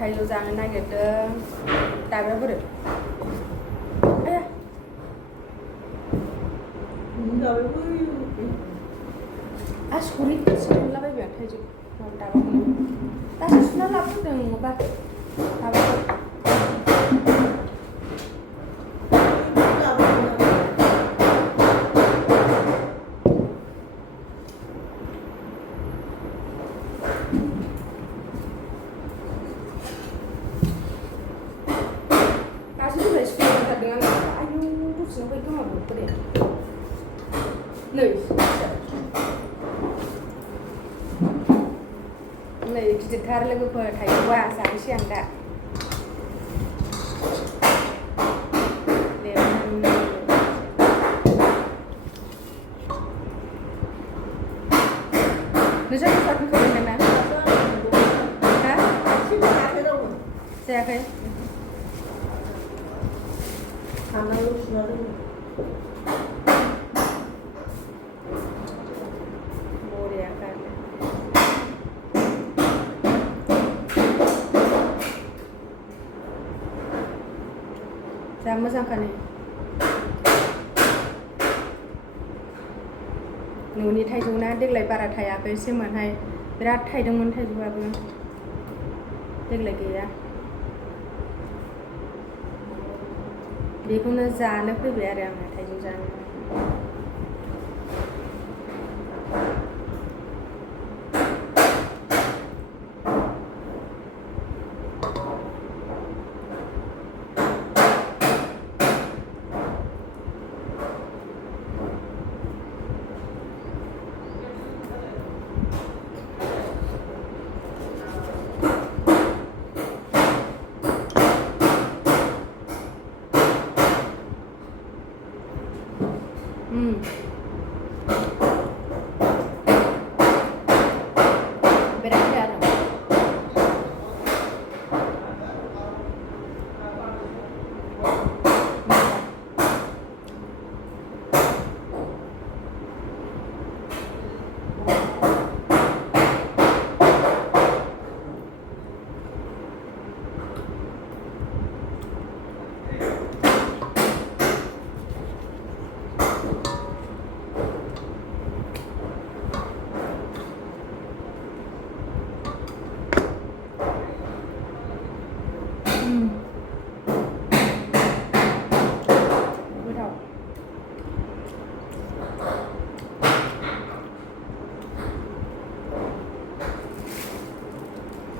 थाइजौ जानो नागिरदों दाबाया बोरो सरि सोंलाबायबाय आं थाइजौ दाबाखौनो दासो सुना लाबोदों नङाबा दाबाखौ नै गिदिरथार लोगोफोर थाइजौआ जानोसै आं दा नोंस्रा गोखा होखाबाय ना जायाखै जा मोजांखा नै न'नि थाइजौ ना देग्लाय बारा थायाखैसोमोनहाय बिराद थाइदोंमोन थाइजौआबो देग्लाय गैया बेखौनो जानो फैबाय आरो आङो थाइजौ जानो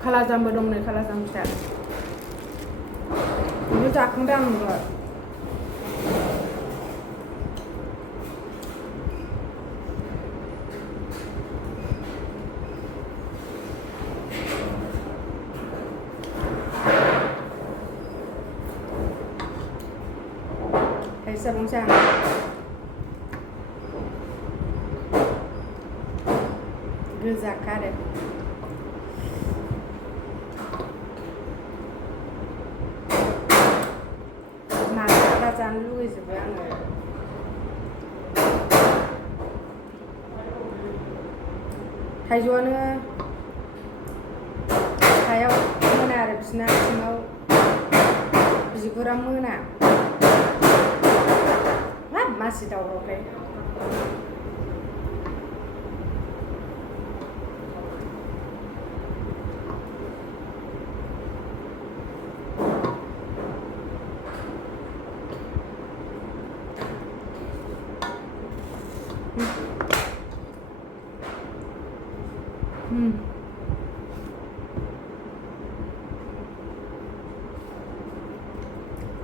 खालाजामबो दं नै खालाजाम फिथा बेखौ जाखांबाय आं दहाय थाइसे जाबावनोसै आं गोजाखा आरो जानो लुगैजोबो आङो थाइजौआनो सायाव मोना आरो बिसिना सिङाव बिगुरा मोना हाब मासि दावरावखाय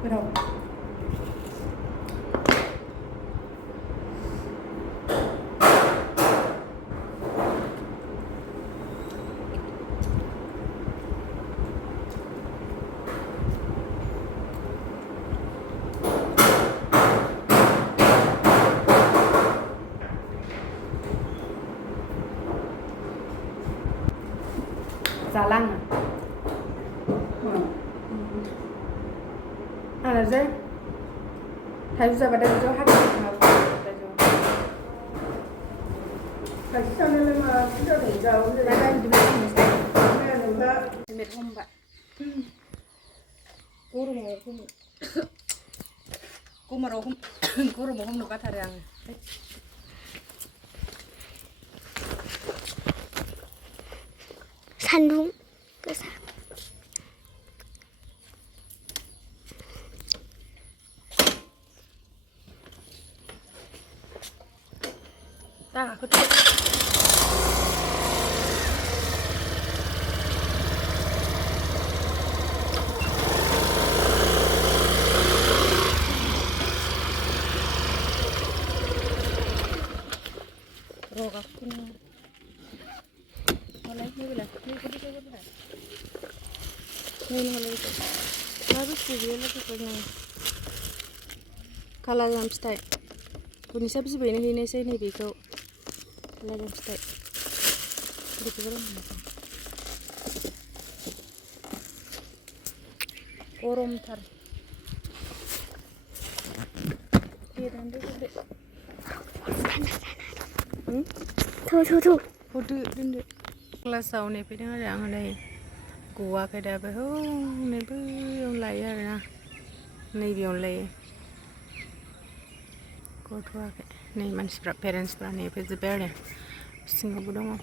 गोथाव जाला आङो आंना जे थाइजौ जाबाथाय बिदियाव हाथाय थाइजौ जानायालाय मा जादों जाबाय बिदिनो हमबाय गरमाव हमनो बाथारो आङो सान्दुं गोसा Roga kuno. Oleh ni bila, ni kodi kodi bila. Ni oleh itu. Habis tu lagi punya. Kalau jam stay. Kuni siapa sih begini ini saya ni bikau. Kalau jam stay. Begitu berapa? Korom thar. Dia nanti tu. Tuh. Hodu dulu. Kelas tahun ni pernah ada angin ni. Gua kada beho, ni bu yang layar na. Ni yang layar. Kau tu apa? Ni manis berat parents berat ni pergi beri. Singa budong.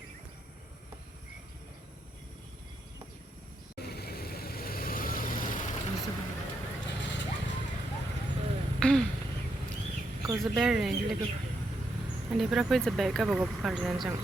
Kau beri lagi. Ani berapa itu baik apa kau pakai jangan.